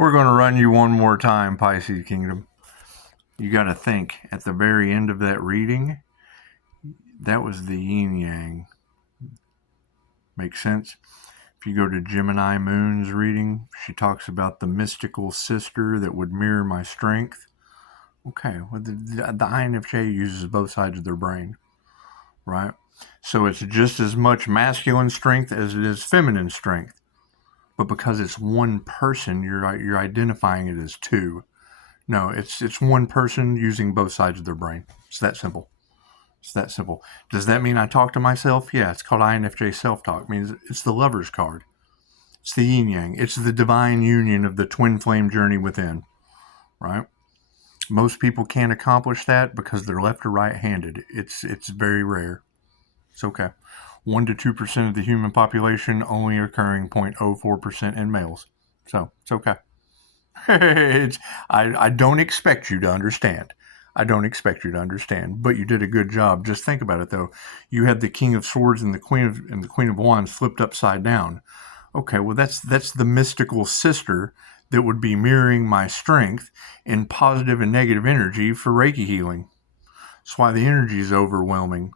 We're going to run you one more time, Pisces Kingdom. You got to think, at the very end of that reading, that was the yin yang. Makes sense? If you go to Gemini Moon's reading, she talks about the mystical sister that would mirror my strength. Okay, well, the INFJ uses both sides of their brain, right? So it's just as much masculine strength as it is feminine strength. But because it's one person, you're identifying it as two. No, it's one person using both sides of their brain. It's that simple. It's that simple. Does that mean I talk to myself? Yeah, it's called INFJ self-talk. It means it's the lover's card. It's the yin yang. It's the divine union of the twin flame journey within, right? Most people can't accomplish that because they're left or right-handed. It's very rare. It's okay. 1 to 2% of the human population, only occurring 0.04% in males. So it's okay. I don't expect you to understand. I don't expect you to understand, but you did a good job. Just think about it, though. You had the King of Swords and the Queen of Wands flipped upside down. Okay, well that's the mystical sister that would be mirroring my strength in positive and negative energy for Reiki healing. That's why the energy is overwhelming.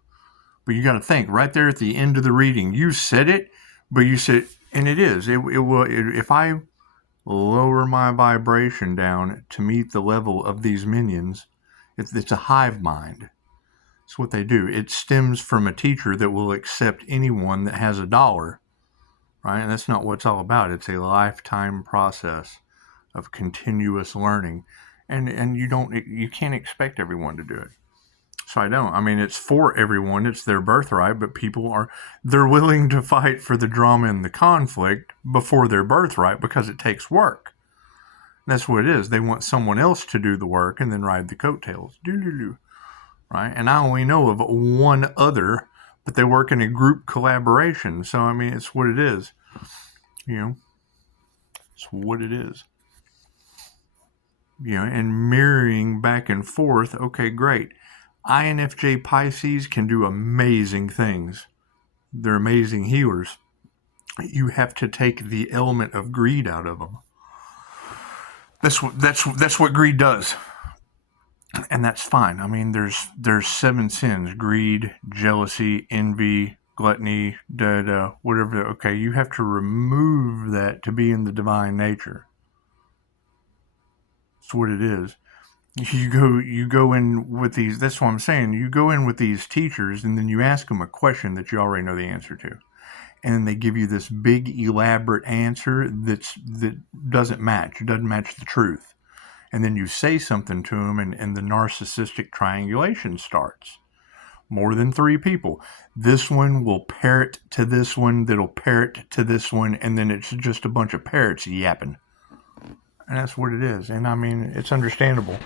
But you got to think, right there at the end of the reading, you said it, but you said, and it is. It will. If I lower my vibration down to meet the level of these minions, it's a hive mind. It's what they do. It stems from a teacher that will accept anyone that has $1, right? And that's not what it's all about. It's a lifetime process of continuous learning, and you can't expect everyone to do it. So I don't. I mean, it's for everyone. It's their birthright, but they're willing to fight for the drama and the conflict before their birthright because it takes work. That's what it is. They want someone else to do the work and then ride the coattails. Right? And I only know of one other, but they work in a group collaboration. So, I mean, it's what it is. It's what it is. And mirroring back and forth. Okay, great. INFJ Pisces can do amazing things. They're amazing healers. You have to take the element of greed out of them. That's what greed does, and that's fine. I mean, there's 7 sins: greed, jealousy, envy, gluttony, whatever. Okay, you have to remove that to be in the divine nature. That's what it is. You go in with these. That's what I'm saying. You go in with these teachers, and then you ask them a question that you already know the answer to, and they give you this big elaborate answer that doesn't match. It doesn't match the truth, and then you say something to them, and the narcissistic triangulation starts. More than 3 people. This one will parrot to this one. That'll parrot to this one, and then it's just a bunch of parrots yapping. And that's what it is. And I mean, it's understandable.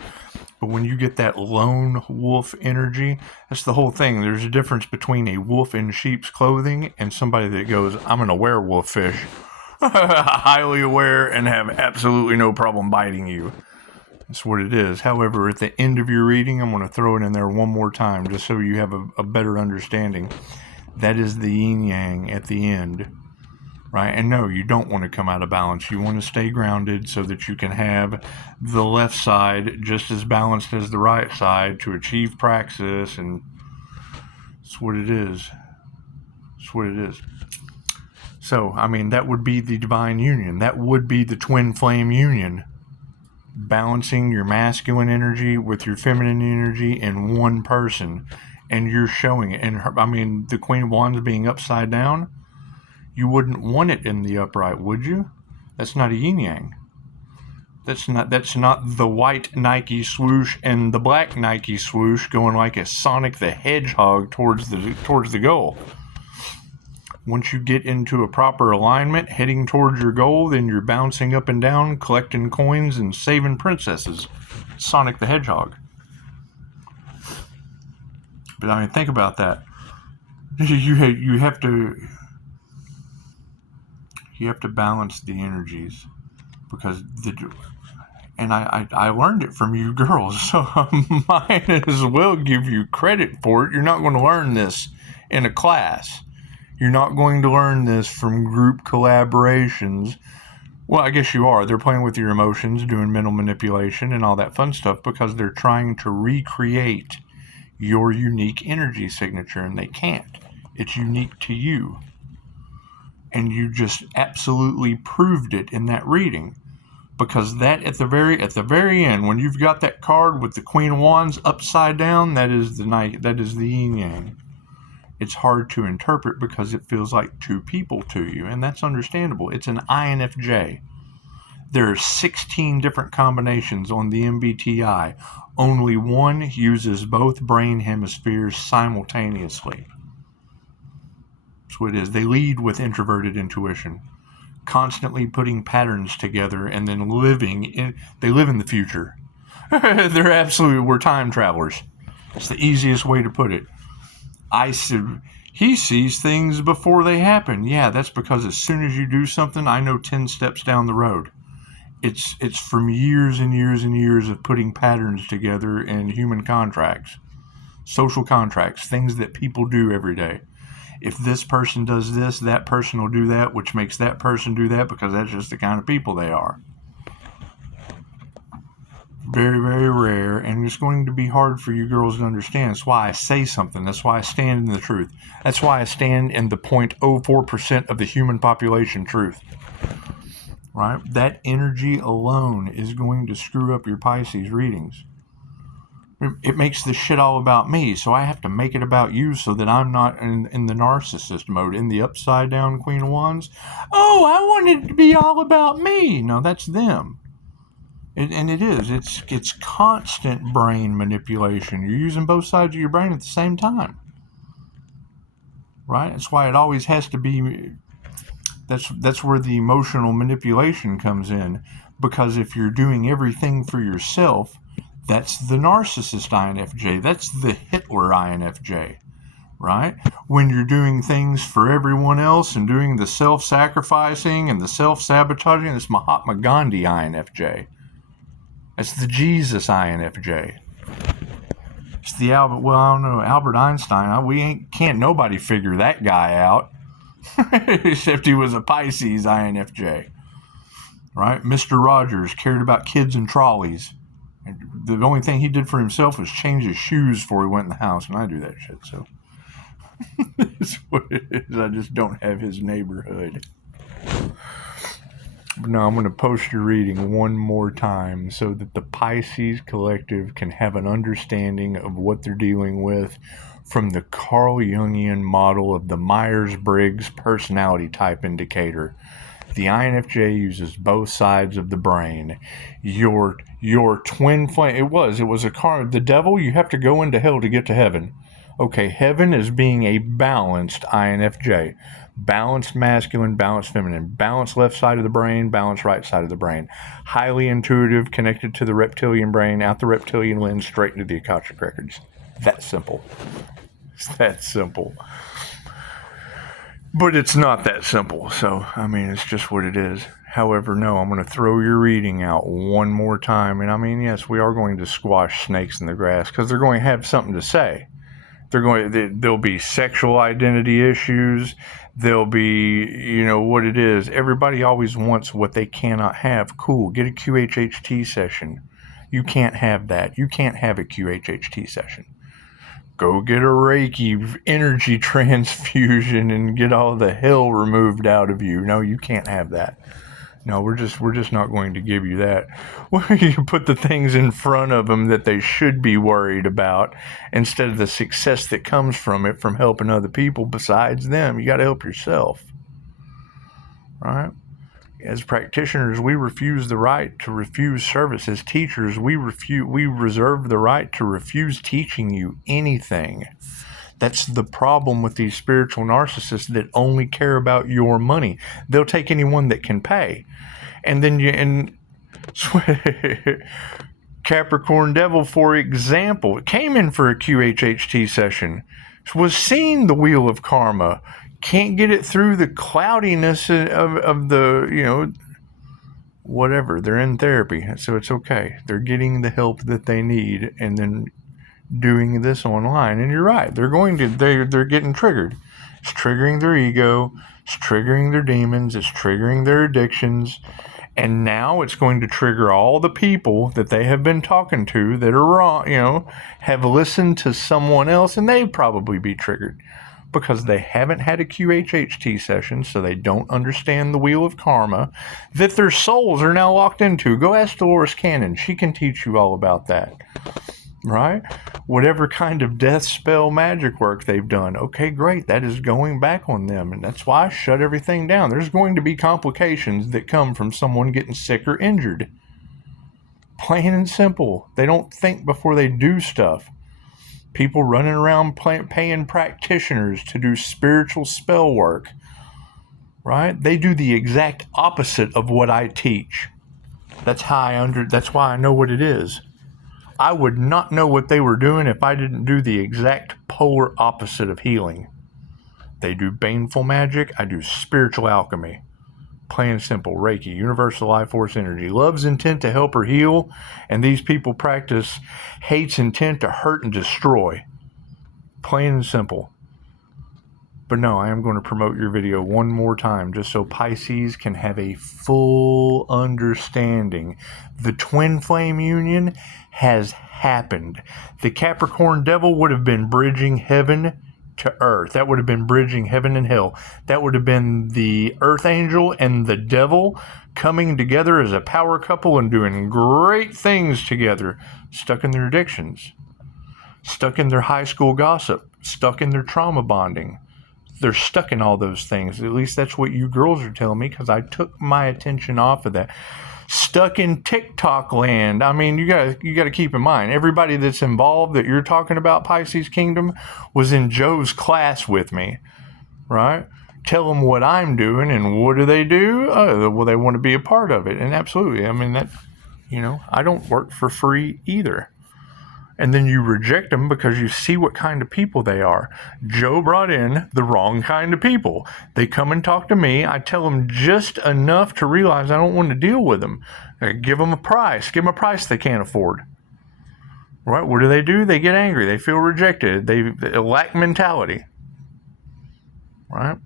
But when you get that lone wolf energy, that's the whole thing. There's a difference between a wolf in sheep's clothing and somebody that goes, I'm going to werewolf fish. Highly aware and have absolutely no problem biting you. That's what it is. However, at the end of your reading, I'm going to throw it in there one more time just so you have a better understanding. That is the yin yang at the end. Right? And no, you don't want to come out of balance. You want to stay grounded so that you can have the left side just as balanced as the right side to achieve praxis. And that's what it is. That's what it is. So, I mean, that would be the divine union. That would be the twin flame union. Balancing your masculine energy with your feminine energy in one person. And you're showing it. And I mean, the Queen of Wands being upside down, you wouldn't want it in the upright, would you? That's not a yin yang. That's not the white Nike swoosh and the black Nike swoosh going like a Sonic the Hedgehog towards the goal. Once you get into a proper alignment, heading towards your goal, then you're bouncing up and down, collecting coins and saving princesses. Sonic the Hedgehog. But I mean, think about that. You have to balance the energies, because I learned it from you girls, so I might as well give you credit for it. You're not going to learn this in a class. You're not going to learn this from group collaborations Well, I guess you are. They're playing with your emotions, doing mental manipulation and all that fun stuff because they're trying to recreate your unique energy signature, and they can't. It's unique to you. And you just absolutely proved it in that reading. Because that at the very end, when you've got that card with the Queen of Wands upside down, that is the yin yang. It's hard to interpret because it feels like two people to you, and that's understandable. It's an INFJ. There are 16 different combinations on the MBTI. Only one uses both brain hemispheres simultaneously. That's what it is. They lead with introverted intuition, constantly putting patterns together and then they live in the future. We're time travelers. It's the easiest way to put it. He sees things before they happen. Yeah, that's because as soon as you do something, I know 10 steps down the road. It's from years and years and years of putting patterns together in human contracts, social contracts, things that people do every day. If this person does this, that person will do that, which makes that person do that because that's just the kind of people they are. Very, very rare, and it's going to be hard for you girls to understand. That's why I say something. That's why I stand in the truth. That's why I stand in the 0.04% of the human population truth. Right? That energy alone is going to screw up your Pisces readings. It makes this shit all about me, so I have to make it about you so that I'm not in the narcissist mode, in the upside down Queen of Wands. Oh, I want it to be all about me. No, that's them. And it is. It's constant brain manipulation. You're using both sides of your brain at the same time. Right? That's why it always has to be... That's where the emotional manipulation comes in. Because if you're doing everything for yourself, that's the narcissist INFJ. That's the Hitler INFJ, right? When you're doing things for everyone else and doing the self-sacrificing and the self-sabotaging, that's Mahatma Gandhi INFJ. That's the Jesus INFJ. It's the Albert Einstein. Can't nobody figure that guy out. Except he was a Pisces INFJ. Right? Mr. Rogers cared about kids and trolleys. The only thing he did for himself was change his shoes before he went in the house, and I do that shit, so it's what it is. I just don't have his neighborhood. But no, I'm going to post your reading one more time so that the Pisces Collective can have an understanding of what they're dealing with from the Carl Jungian model of the Myers-Briggs personality type indicator. The INFJ uses both sides of the brain. Your twin flame. It was a card. The devil, you have to go into hell to get to heaven. Okay, heaven is being a balanced INFJ. Balanced masculine, balanced feminine. Balanced left side of the brain, balanced right side of the brain. Highly intuitive, connected to the reptilian brain, out the reptilian lens, straight into the Akashic Records. That simple. It's that simple. But it's not that simple, so, I mean, it's just what it is. However, no, I'm going to throw your reading out one more time. And I mean, yes, we are going to squash snakes in the grass because they're going to have something to say. There'll be sexual identity issues. There'll be, what it is. Everybody always wants what they cannot have. Cool, get a QHHT session. You can't have that. You can't have a QHHT session. Go get a Reiki energy transfusion and get all the hell removed out of you. No, you can't have that. No, we're just not going to give you that. You put the things in front of them that they should be worried about instead of the success that comes from it, from helping other people besides them. You got to help yourself. All right? As practitioners, we refuse the right to refuse service. As teachers, we reserve the right to refuse teaching you anything. That's the problem with these spiritual narcissists that only care about your money. They'll take anyone that can pay. And then Capricorn Devil, for example, came in for a QHHT session, was seeing the wheel of karma, can't get it through the cloudiness of the, whatever. They're in therapy, so it's okay. They're getting the help that they need, and then doing this online. And you're right, they're getting triggered. It's triggering their ego, it's triggering their demons, it's triggering their addictions, And now it's going to trigger all the people that they have been talking to that are wrong, have listened to someone else, and they'd probably be triggered because they haven't had a QHHT session, so they don't understand the wheel of karma that their souls are now locked into. Go ask Dolores Cannon. She can teach you all about that, right? Whatever kind of death spell magic work they've done, okay, great, that is going back on them, and that's why I shut everything down. There's going to be complications that come from someone getting sick or injured. Plain and simple. They don't think before they do stuff. People running around paying practitioners to do spiritual spell work, right? They do the exact opposite of what I teach. That's why I know what it is. I would not know what they were doing if I didn't do the exact polar opposite of healing. They do baneful magic. I do spiritual alchemy. Plain and simple. Reiki, universal life force energy. Love's intent to help or heal, and these people practice hate's intent to hurt and destroy. Plain and simple. But no, I am going to promote your video one more time just so Pisces can have a full understanding. The twin flame union has happened. The Capricorn devil would have been bridging heaven to earth. That would have been bridging heaven and hell. That would have been the earth angel and the devil coming together as a power couple and doing great things together, stuck in their addictions, stuck in their high school gossip, stuck in their trauma bonding. They're stuck in all those things. At least that's what you girls are telling me, because I took my attention off of that. Stuck in TikTok land. I mean, you got to keep in mind, everybody that's involved that you're talking about, Pisces Kingdom, was in Joe's class with me, right? Tell them what I'm doing, and what do? Well, they want to be a part of it. And absolutely, I mean, that, I don't work for free either. And then you reject them because you see what kind of people they are. Joe brought in the wrong kind of people. They come and talk to me. I tell them just enough to realize I don't want to deal with them. I give them a price. Give them a price they can't afford. Right? What do? They get angry. They feel rejected. They lack mentality. Right?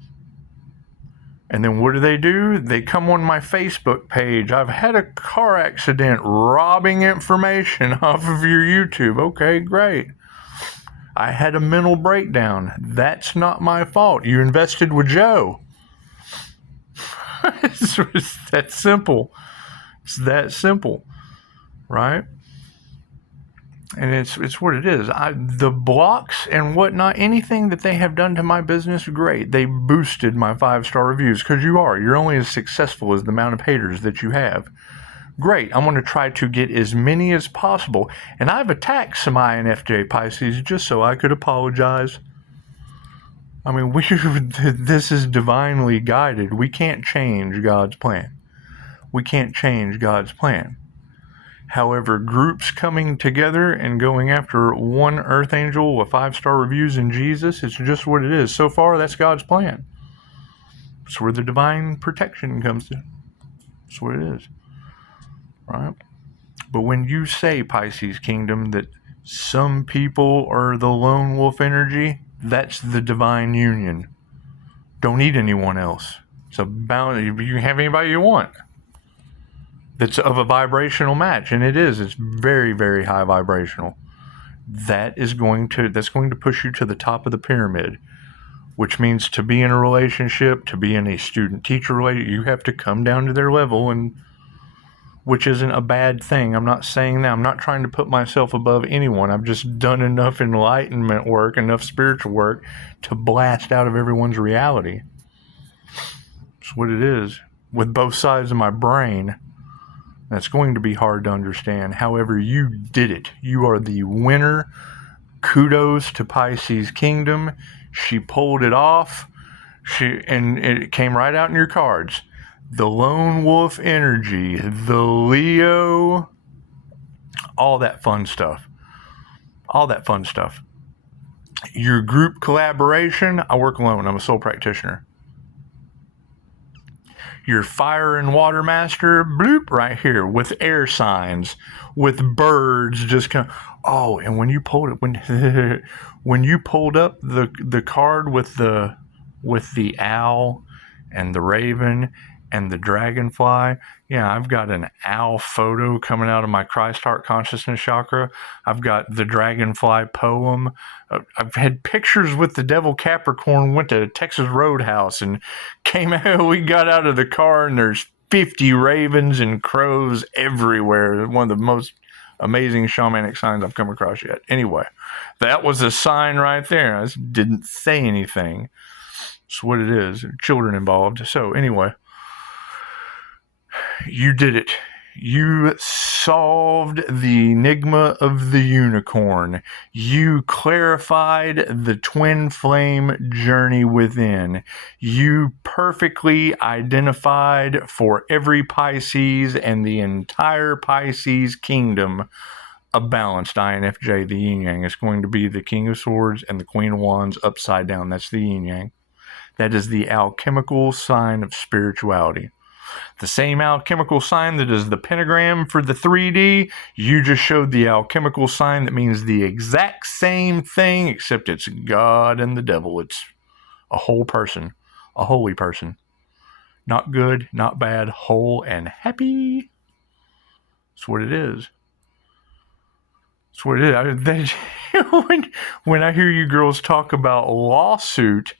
And then what do? They come on my Facebook page. I've had a car accident, robbing information off of your YouTube. Okay, great. I had a mental breakdown. That's not my fault. You invested with Joe. It's that simple. It's that simple, right? And it's what it is. The blocks and whatnot, anything that they have done to my business, great. They boosted my 5-star reviews, because you're only as successful as the amount of haters that you have. Great. I'm going to try to get as many as possible. And I've attacked some INFJ Pisces just so I could apologize. I mean, this is divinely guided. We can't change God's plan. We can't change God's plan. However, groups coming together and going after one earth angel with 5-star reviews in Jesus, it's just what it is. So far, that's God's plan. It's where the divine protection comes in. That's what it is. Right? But when you say, Pisces Kingdom, that some people are the lone wolf energy, that's the divine union. Don't need anyone else. You can have anybody you want. That's of a vibrational match, and it's very, very high vibrational. That's going to push you to the top of the pyramid, which means to be in a relationship, to be in a student-teacher relationship, you have to come down to their level, and which isn't a bad thing. I'm not saying that. I'm not trying to put myself above anyone. I've just done enough enlightenment work, enough spiritual work to blast out of everyone's reality. That's what it is. With both sides of my brain. That's going to be hard to understand. However, you did it. You are the winner. Kudos to Pisces Kingdom. She pulled it off. And it came right out in your cards. The lone wolf energy, the Leo, all that fun stuff. All that fun stuff. Your group collaboration, I work alone. I'm a sole practitioner. Your fire and water master, bloop, right here with air signs, with birds just come. Oh, and when you pulled it, when you pulled up the card with the owl and the raven and the dragonfly. Yeah, I've got an owl photo coming out of my Christ Heart Consciousness chakra. I've got the dragonfly poem. I've had pictures with the devil Capricorn, went to Texas Roadhouse and came out. We got out of the car and there's 50 ravens and crows everywhere. One of the most amazing shamanic signs I've come across yet. Anyway, that was a sign right there. I just didn't say anything. It's what it is. Children involved. So anyway, you did it. You solved the enigma of the unicorn. You clarified the twin flame journey within. You perfectly identified for every Pisces and the entire Pisces kingdom a balanced INFJ, the yin yang. It's going to be the King of Swords and the Queen of Wands upside down. That's the yin yang. That is the alchemical sign of spirituality. The same alchemical sign that is the pentagram for the 3D, you just showed the alchemical sign that means the exact same thing, except it's God and the devil. It's a whole person, a holy person. Not good, not bad, whole and happy. That's what it is. That's what it is. When I hear you girls talk about lawsuit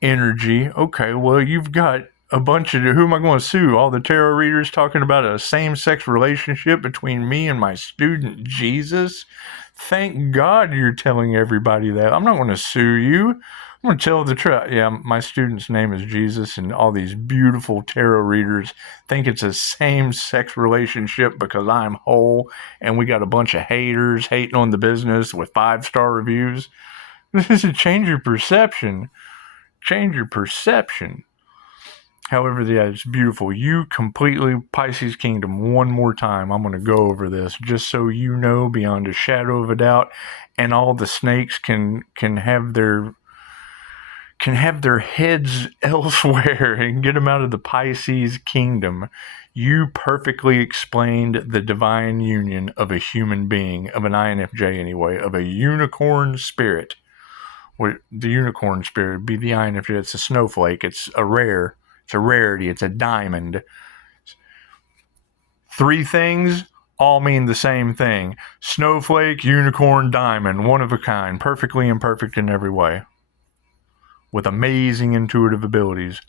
energy, okay, well, you've got a bunch of, who am I going to sue? All the tarot readers talking about a same-sex relationship between me and my student Jesus? Thank God you're telling everybody that. I'm not going to sue you. I'm going to tell the truth. Yeah, my student's name is Jesus, and all these beautiful tarot readers think it's a same-sex relationship because I'm whole, and we got a bunch of haters hating on the business with 5-star reviews. This is change your perception. Change your perception. However, yeah, it's beautiful. You completely, Pisces Kingdom, one more time. I'm going to go over this just so you know beyond a shadow of a doubt, and all the snakes can have their heads elsewhere and get them out of the Pisces Kingdom. You perfectly explained the divine union of a human being, of an INFJ anyway, of a unicorn spirit. The unicorn spirit would be the INFJ. It's a snowflake. It's a rarity. It's a diamond. 3 things all mean the same thing. Snowflake, unicorn, diamond. One of a kind. Perfectly imperfect in every way. With amazing intuitive abilities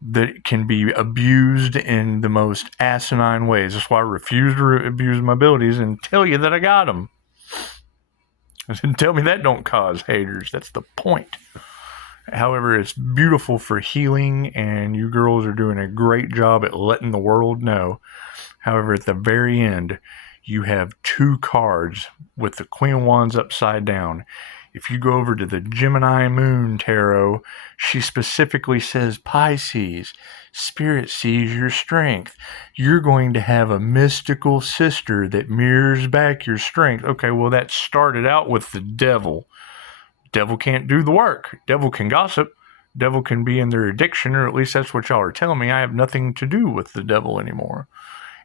that can be abused in the most asinine ways. That's why I refuse to abuse my abilities and tell you that I got them. Tell me that don't cause haters. That's the point. However, it's beautiful for healing, and you girls are doing a great job at letting the world know. However, at the very end, you have 2 cards with the Queen of Wands upside down. If you go over to the Gemini Moon Tarot, she specifically says, Pisces, Spirit sees your strength. You're going to have a mystical sister that mirrors back your strength. Okay, well, that started out with the devil. Devil can't do the work. Devil can gossip. Devil can be in their addiction, or at least that's what y'all are telling me. I have nothing to do with the devil anymore.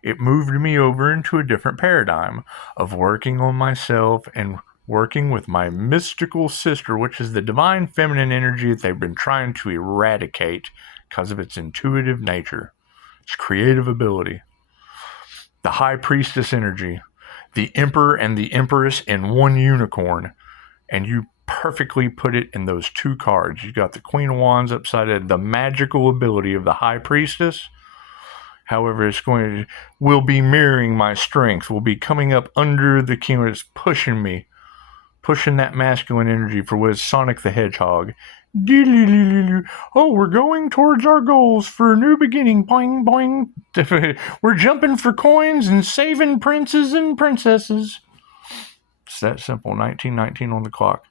It moved me over into a different paradigm of working on myself and working with my mystical sister, which is the divine feminine energy that they've been trying to eradicate because of its intuitive nature, its creative ability. The high priestess energy, the emperor and the empress in one unicorn, and you perfectly put it in those 2 cards. You got the Queen of Wands upside down, the magical ability of the High Priestess. However, will be mirroring my strength, will be coming up under the King. It's pushing me, pushing that masculine energy for what is Sonic the Hedgehog. Oh, we're going towards our goals for a new beginning. Boing, boing. We're jumping for coins and saving princes and princesses. It's that simple. 1919 on the clock.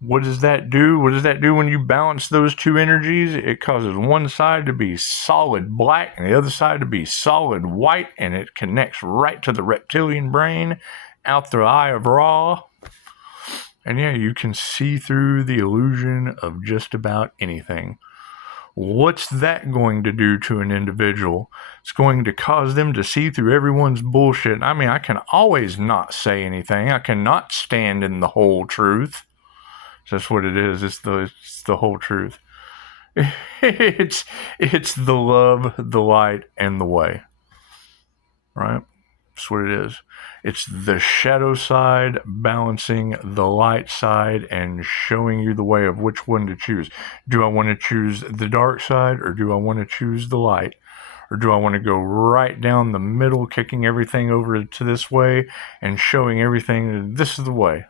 What does that do? What does that do when you balance those 2 energies? It causes one side to be solid black and the other side to be solid white, and it connects right to the reptilian brain, out the eye of Ra. And yeah, you can see through the illusion of just about anything. What's that going to do to an individual? It's going to cause them to see through everyone's bullshit. I mean, I can always not say anything. I cannot stand in the whole truth. That's what it is. It's the whole truth. It's the love, the light, and the way. Right? That's what it is. It's the shadow side balancing the light side and showing you the way of which one to choose. Do I want to choose the dark side, or do I want to choose the light? Or do I want to go right down the middle, kicking everything over to this way and showing everything, this is the way?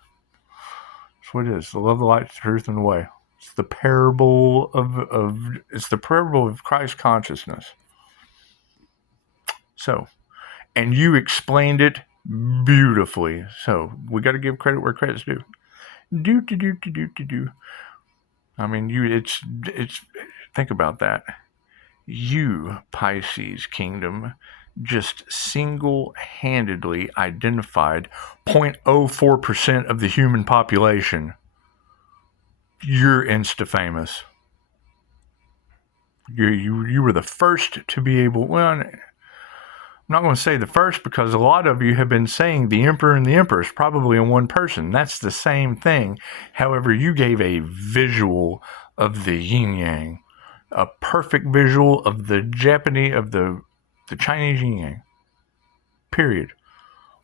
That's what it is. The love, the light, the truth, and the way. It's the parable it's the parable of Christ consciousness. So, and you explained it beautifully. So we got to give credit where credit's due. Do. I mean, it's. Think about that. You, Pisces Kingdom, just single-handedly identified 0.04% of the human population. You're insta-famous. You were the first to be able. Well, I'm not going to say the first, because a lot of you have been saying the Emperor and the Empress probably in one person. That's the same thing. However, you gave a visual of the yin yang, a perfect visual of the Japanese, of the Chinese yin yang. Period.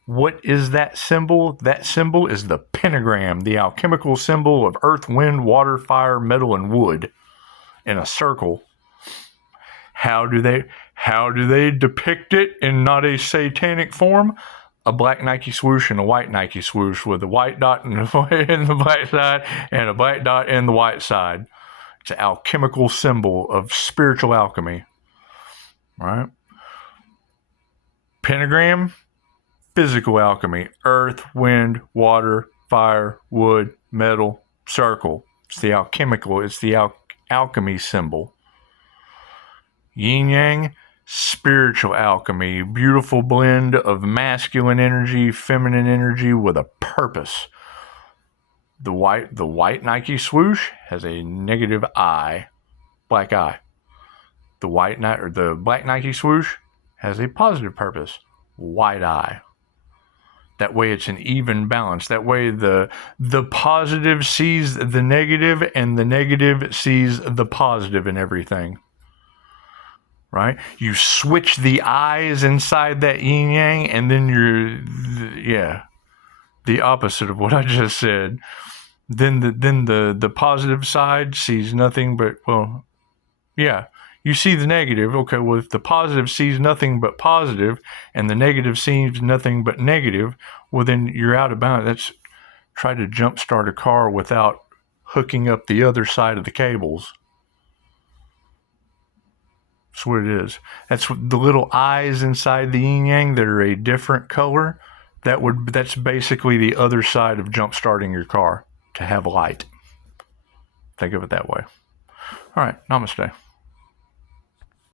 What is that symbol? That symbol is the pentagram, the alchemical symbol of earth, wind, water, fire, metal, and wood in a circle. How do they depict it in not a satanic form? A black Nike swoosh and a white Nike swoosh with a white dot in the black side and a black dot in the white side. It's an alchemical symbol of spiritual alchemy. Right? Pentagram, physical alchemy. Earth, wind, water, fire, wood, metal, circle. It's the alchemical, it's the alchemy symbol. Yin yang, spiritual alchemy, beautiful blend of masculine energy, feminine energy with a purpose. The white Nike swoosh has a negative eye, black eye. The black Nike swoosh has a positive purpose, white eye. That way it's an even balance. That way the positive sees the negative and the negative sees the positive in everything. Right? You switch the eyes inside that yin yang, and then the opposite of what I just said. Then the positive side sees nothing but, well, yeah, you see the negative. Okay, well, if the positive sees nothing but positive and the negative sees nothing but negative, well, then you're out of balance. That's try to jumpstart a car without hooking up the other side of the cables. That's what it is. That's what the little eyes inside the yin yang that are a different color. That's basically the other side of jump starting your car, to have light. Think of it that way. All right, namaste.